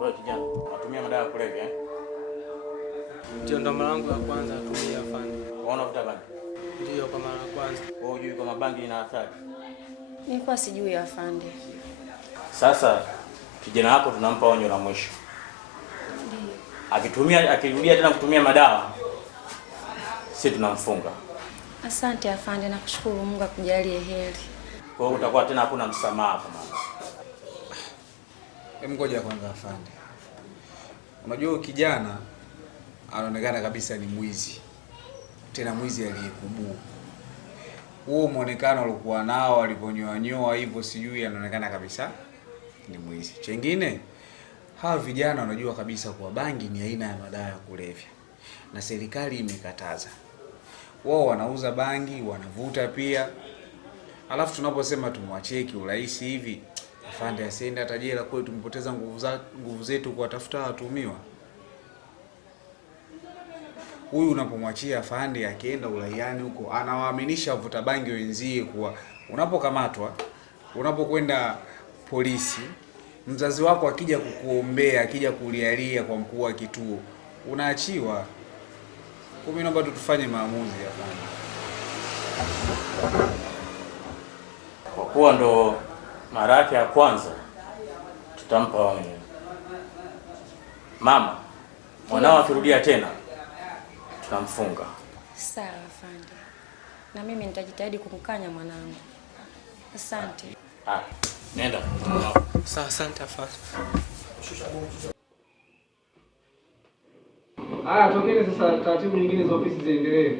Wewe kijana, unatumia madawa ya kulevya eh? Ndio, ndo mara yangu ya kwanza kutumia afande. Unaona vuta bangi? Ndio, kwa mara ya kwanza. Wewe hujui kama bangi ina athari? Nilikuwa sijui afande. Sasa kijana wako tunampa onyo la mwisho. Ndio. Akirudia tena kutumia madawa, sisi tunamfunga. Asante afande, nakushukuru, Mungu akujalie heri. Kwa hiyo utakuwa tena hakuna msamaha kama. Ngoja kwanza afande. Unajua kijana anaonekana kabisa ni mwizi. Tena mwizi aliyekubuu. Huo muonekano alikuwa nao aliponyoa hivyo sijui anaonekana kabisa ni mwizi. Chengine hawa vijana wanajua kabisa kuwa bangi ni aina ya madawa ya kulevya. Na serikali imekataza. Wao wanauza bangi, wanavuta pia. Alafu tunaposema tumwachie kiurahisi hivi, afande asiende hata jela, kwa tumepoteza nguvu zetu kuwatafuta watuhumiwa. Huyu unapomwachia afande akienda uraiani huko, anawaaminisha wavuta bangi wenzie kuwa unapokamatwa, unapokwenda polisi, mzazi wako akija kukuombea, akija kulialia kwa mkuu wa kituo, unaachiwa. Kwa mimi naomba tufanye maamuzi afande. Kwa kuwa ndo mara yake ya kwanza, tutampa onyo. Mama, mwanao akirudia tena, tunamfunga. Sawa afande. Na mimi nitajitahidi kumkanya mwanangu. Asante. Nenda. Sawa, asante afande. Tokeni sasa, taratibu nyingine za ofisi ziendelee.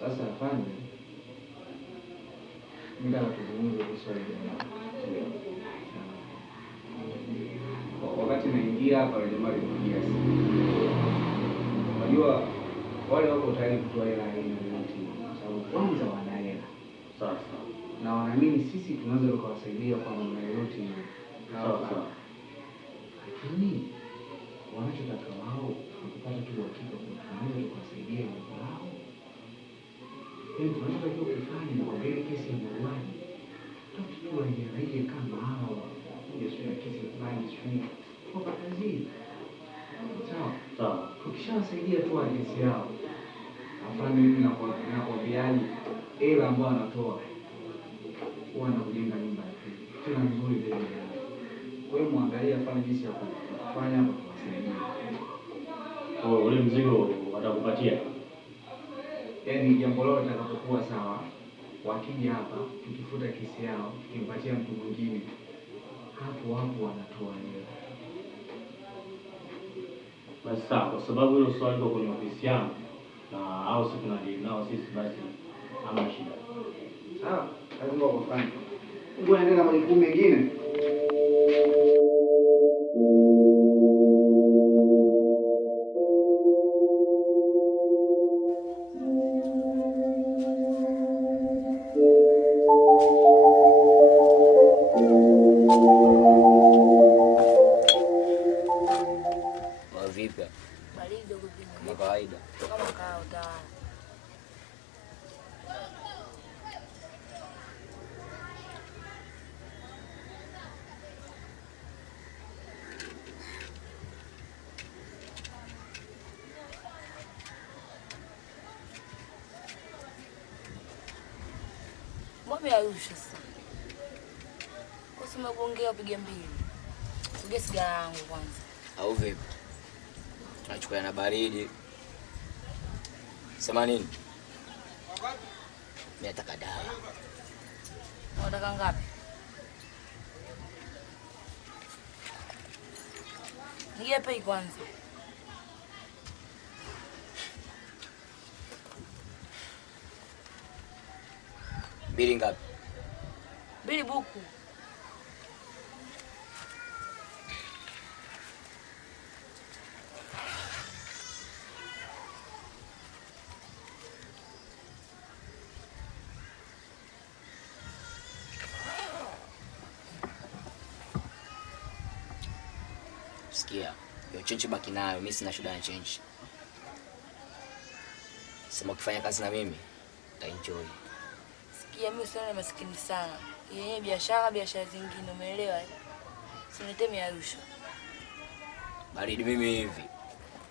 Sasa afande, ndio tuzungumze swali la wakati naingia hapa na jamaa alipigia simu. Unajua wale wako tayari kutoa hela aina yoyote, sababu kwanza wana hela. Sasa na wanaamini sisi tunaweza kuwasaidia kwa namna yoyote ile. Sawa. Lakini wanachotaka wao ni kupata tu uhakika kwamba tunaweza kuwasaidia jambo lao. Tunachotakiwa kufanya ni kuangalia kesi ya mauaji. Tutakuwa raia kama hao. Ndio sio kesi fulani sio kwa kazi. Sawa. Tukishawasaidia tu kesi yao. Afande mimi nakwambiani hela ambayo anatoa huwa na kujenga nyumba ya pili. Tena nzuri zaidi. Wewe muangalie afanye jinsi ya kufanya hapo kuwasaidia. Ule mzigo watakupatia. Yaani jambo lao litakapokuwa sawa, wakija hapa tukifuta kesi yao, tukimpatia mtu mwingine, hapo wanatoa hela. Basi sawa, kwa sababu hilo swali liko kwenye ofisi yangu na au siku na deal nao sisi, basi hamna shida. Sawa, lazima ufanye. Ngoja niende na majukumu mengine. Kawaida. Kama kawaida. Mbona Ayusha sasa? Usime kuongea upige mbili. Ugea sigara yangu kwanza. Au vipi? Tunachukua na baridi. Sema nini? Mimi nataka dawa. Unataka ngapi? Nigepe kwanza. Bili ngapi? Bili buku. Sikia, hiyo change baki nayo, mimi sina shida na change. Sema ukifanya kazi na mimi, utaenjoy. Sikia, mimi usione maskini sana. Yenye biashara zingine, umeelewa? Sinitemi ya rushwa. Baridi mimi hivi.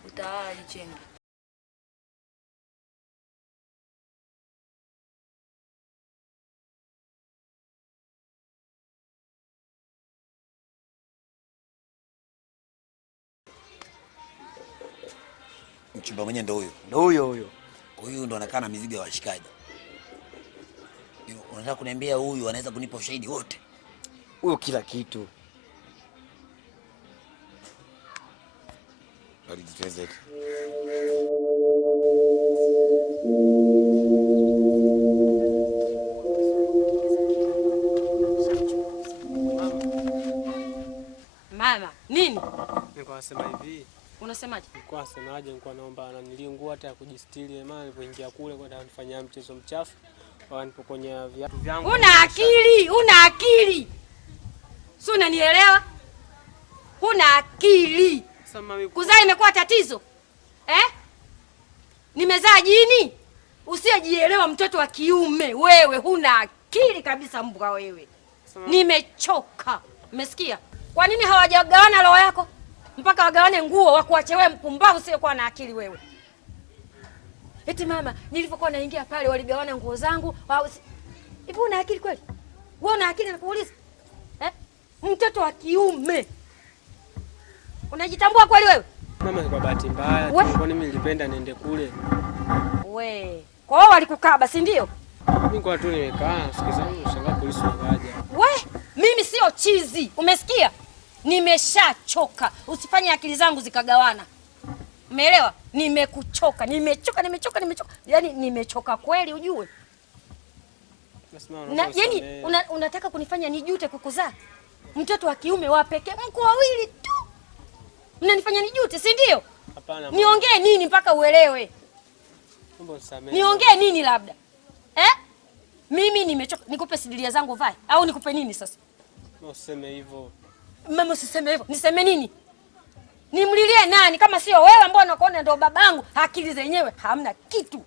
Utawala lichenge. Mchumba mwenyewe ndo huyo. Ndio huyo. Huyu ndo anakaa na mizigo ya washikaji. Unataka kuniambia huyu anaweza kunipa ushahidi wote? Huyo kila kitu. Bali tutezeke. Mama, nini? Nilikuwa nasema hivi. Unasemaje? Nilikuwa nasemaje, nilikuwa naomba ananilingu hata ya kujistiri maana nilipoingia kule kwa nifanyia mchezo mchafu. Wanipokonya viatu vyangu. Una akili. Si unanielewa? Huna akili. Sasa mami, Kuzaa imekuwa tatizo. Nimezaa jini? Usiyejielewa mtoto wa kiume. Wewe huna akili kabisa mbwa wewe. Nimechoka. Umesikia? Kwa nini hawajagawana roho yako? Mpaka wagawane nguo wakuache wewe mpumbavu usiyokuwa na akili wewe. Eti mama, nilipokuwa naingia pale waligawana nguo zangu. Hivi una akili kweli? Wewe una akili nakuuliza? Mtoto wa kiume. Unajitambua kweli wewe? mama, ni kwa bahati mbaya. Kwa nini nilipenda niende kule? We. Kwa hiyo walikukaba, si ndio? Mimi kwa tu nimekaa, sikizangu shangaa polisi wakaja. Mimi sio chizi. Umesikia? Nimeshachoka. Usifanye akili zangu zikagawana. Umeelewa? Nimekuchoka. Yaani nimechoka kweli ujue. Yaani unataka kunifanya nijute kukuzaa? Mtoto wa kiume wa pekee, mko wawili tu. Mnanifanya nijute, si ndio? Hapana. Niongee nini mpaka uelewe? Niongee nini labda? Mimi nimechoka. Nikupe sidilia zangu vae au nikupe nini sasa? Usiseme hivyo. Mama, usiseme hivyo. Niseme nini? Nimlilie nani kama sio wewe ambao unakuona ndio babangu, akili zenyewe hamna kitu.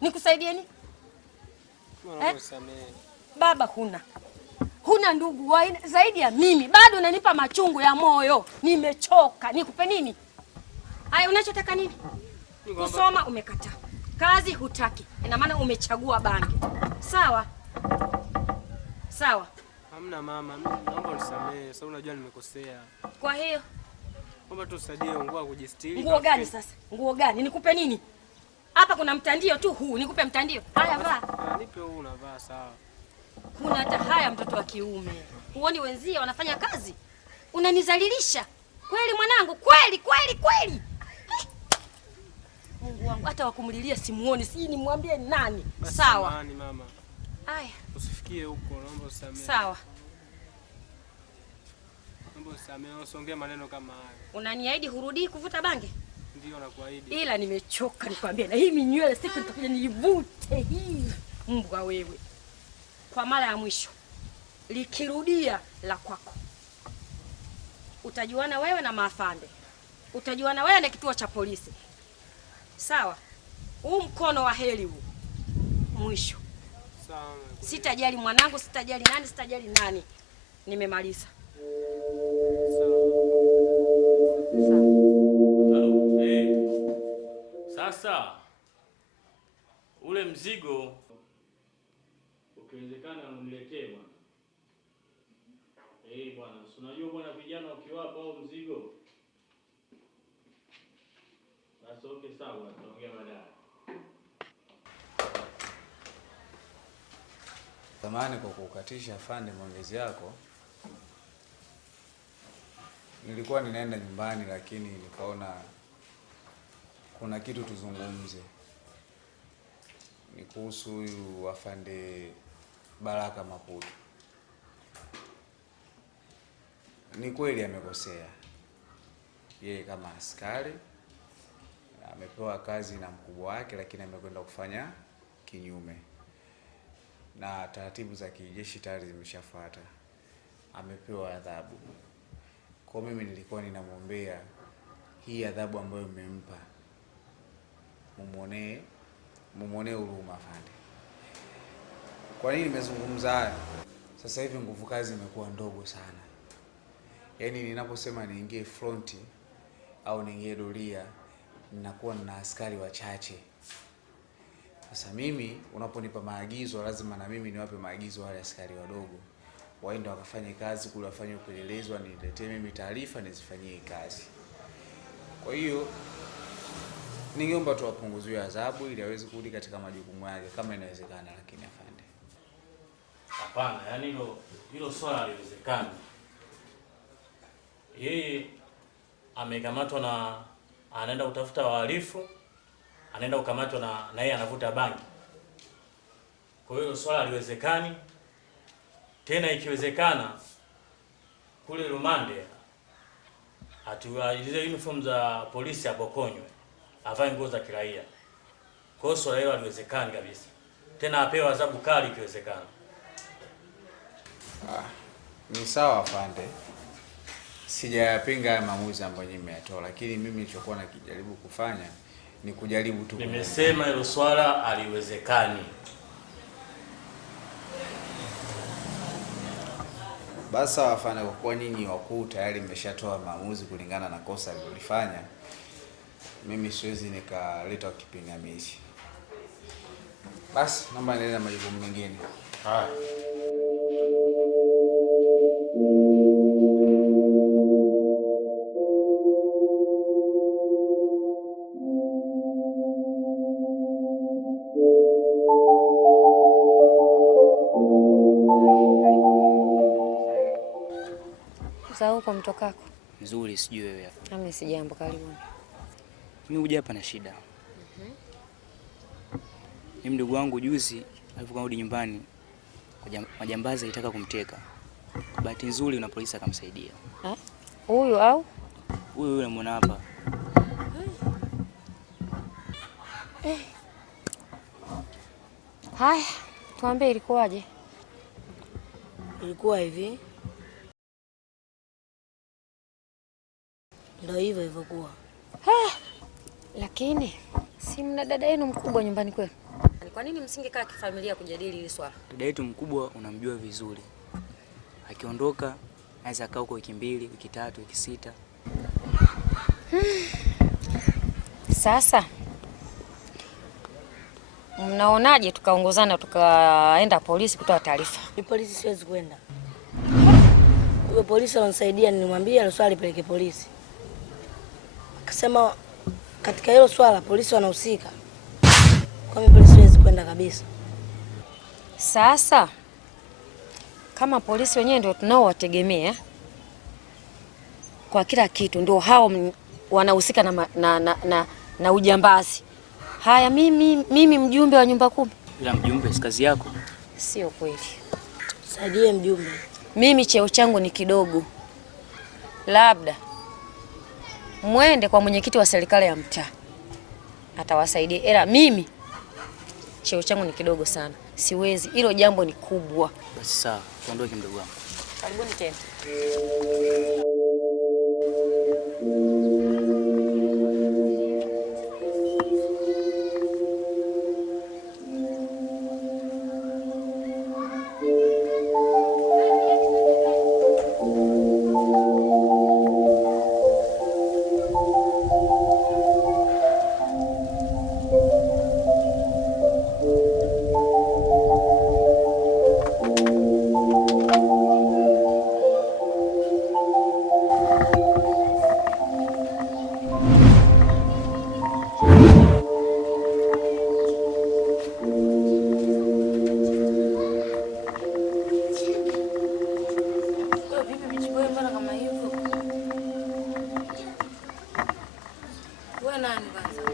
Nikusaidie nini? Mama, usamee. Baba huna ndugu zaidi ya mimi. Bado unanipa machungu ya moyo. Nimechoka. Nikupe nini? Haya, unachotaka nini? Kusoma umekataa. Kazi hutaki. Ina maana umechagua bangi. Sawa? Hamna mama, naomba unisamee. Sasa unajua nimekosea. Kwa hiyo naomba tu usaidie nguo kujistiri. Nguo gani sasa? Nguo gani? Nikupe nini? Hapa kuna mtandio tu huu. Nikupe mtandio. Haya, vaa. Nipe huu, unavaa sawa. Huna hata haya mtoto wa kiume. Huoni wenzia wanafanya kazi? Unanizalilisha. Kweli mwanangu, kweli. Mungu wangu, hata wakumlilia simuoni. Siji nimwambie nani? Sawa. Samahani mama. Haya. Usifikie huko, naomba usamee. Sawa. Naomba usamee, usiongee maneno kama hayo. Unaniahidi hurudi kuvuta bangi? Ndio nakuahidi. Ila nimechoka nikwambie, na hii minywele siku nitakuja nivute hii. Mbwa wewe. Kwa mara ya mwisho. Likirudia la kwako. Utajuana wewe na maafande. Utajuana wewe na kituo cha polisi. Sawa? Huu mkono wa heli huu. Mwisho. Sawa. Sitajali mwanangu, sitajali nani. Nimemaliza. Sasa ule mzigo ukiwezekana uniletee bwana. Bwana, unajua bwana, vijana ukiwapa au mzigo. Basi okay, sawa, tutaongea baadaye. Samahani kwa kukatisha afande maongezi yako. Nilikuwa ninaenda nyumbani lakini nikaona kuna kitu tuzungumze. Ni kuhusu huyu afande Baraka Maputo. Ni kweli amekosea. Yeye kama askari amepewa kazi na mkubwa wake, lakini amekwenda kufanya kinyume na taratibu za kijeshi, tayari zimeshafuata. Amepewa adhabu. Kwa mimi nilikuwa ninamwombea hii adhabu ambayo mmempa, mumuonee huruma afande. Kwa nini nimezungumza haya? Sasa hivi nguvu kazi imekuwa ndogo sana. Yaani ninaposema niingie fronti au niingie doria, ninakuwa na askari wachache. Sasa mimi unaponipa maagizo, lazima na mimi niwape maagizo wale askari wadogo. Waende wakafanye kazi kule, wafanye upelelezi, niletee mimi taarifa nizifanyie kazi. Kwa hiyo ningeomba tu apunguziwe adhabu ili aweze kurudi katika majukumu yake kama inawezekana, lakini afande. Hapana, yani hilo swala haliwezekani. Yeye amekamatwa na anaenda kutafuta wahalifu, anaenda kukamatwa na yeye anavuta bangi. Kwa hiyo swala haliwezekani. Tena ikiwezekana kule rumande zile uniform za polisi apokonywe, avae nguo za kiraia. Kwa hiyo swala hilo haliwezekani kabisa. Tena apewe adhabu kali ikiwezekana. Ni sawa afande. Sijayapinga haya maamuzi ambayo nyinyi mmeyatoa, lakini mimi nilichokuwa nakijaribu kufanya ni kujaribu tu. Nimesema hilo swala haliwezekani. Basi afande, kwa kuwa nyinyi wakuu tayari mmeshatoa maamuzi kulingana na kosa alilofanya, mimi siwezi nikaleta kipingamizi. Basi naomba niende na majukumu mengine. Haya. Huko mtokako Nzuri, sijui wewe hapa. Mimi si jambo, karibu. Mimi huja hapa na shida. Mimi mdogo wangu juzi alipokarudi nyumbani, majambazi alitaka kumteka. Bahati nzuri na polisi akamsaidia. Huyu au? Huyu unamwona hapa. Haya, tuambie ilikuwaje? Ilikuwa hivi. Ndio hivyo ilivyokuwa. Lakini si mna dada yenu mkubwa nyumbani kwenu? Kwa nini msingekaa kifamilia kujadili hili swala? Dada yetu mkubwa unamjua vizuri. Akiondoka anaweza kaa huko wiki 2, wiki 3, wiki 6. Sasa mnaonaje tukaongozana tukaenda polisi kutoa taarifa? Ni polisi siwezi kwenda. Huyo polisi ananisaidia, nilimwambia ile swala lipeleke polisi. Akasema katika hilo swala polisi wanahusika. Kwa mimi polisi siwezi kwenda kabisa. Sasa kama polisi wenyewe ndio tunaowategemea kwa kila kitu, ndio hao wanahusika na ujambazi. Haya, mimi mjumbe wa nyumba 10. Ila mjumbe si kazi yako? Sio kweli. Saidie mjumbe. Mimi cheo changu ni kidogo. Labda mwende kwa mwenyekiti wa serikali ya mtaa, atawasaidia. Ila mimi cheo changu ni kidogo sana, siwezi. Hilo jambo ni kubwa. Basi sawa, tuondoke mdogo wangu. Karibuni tena. nani kwanza?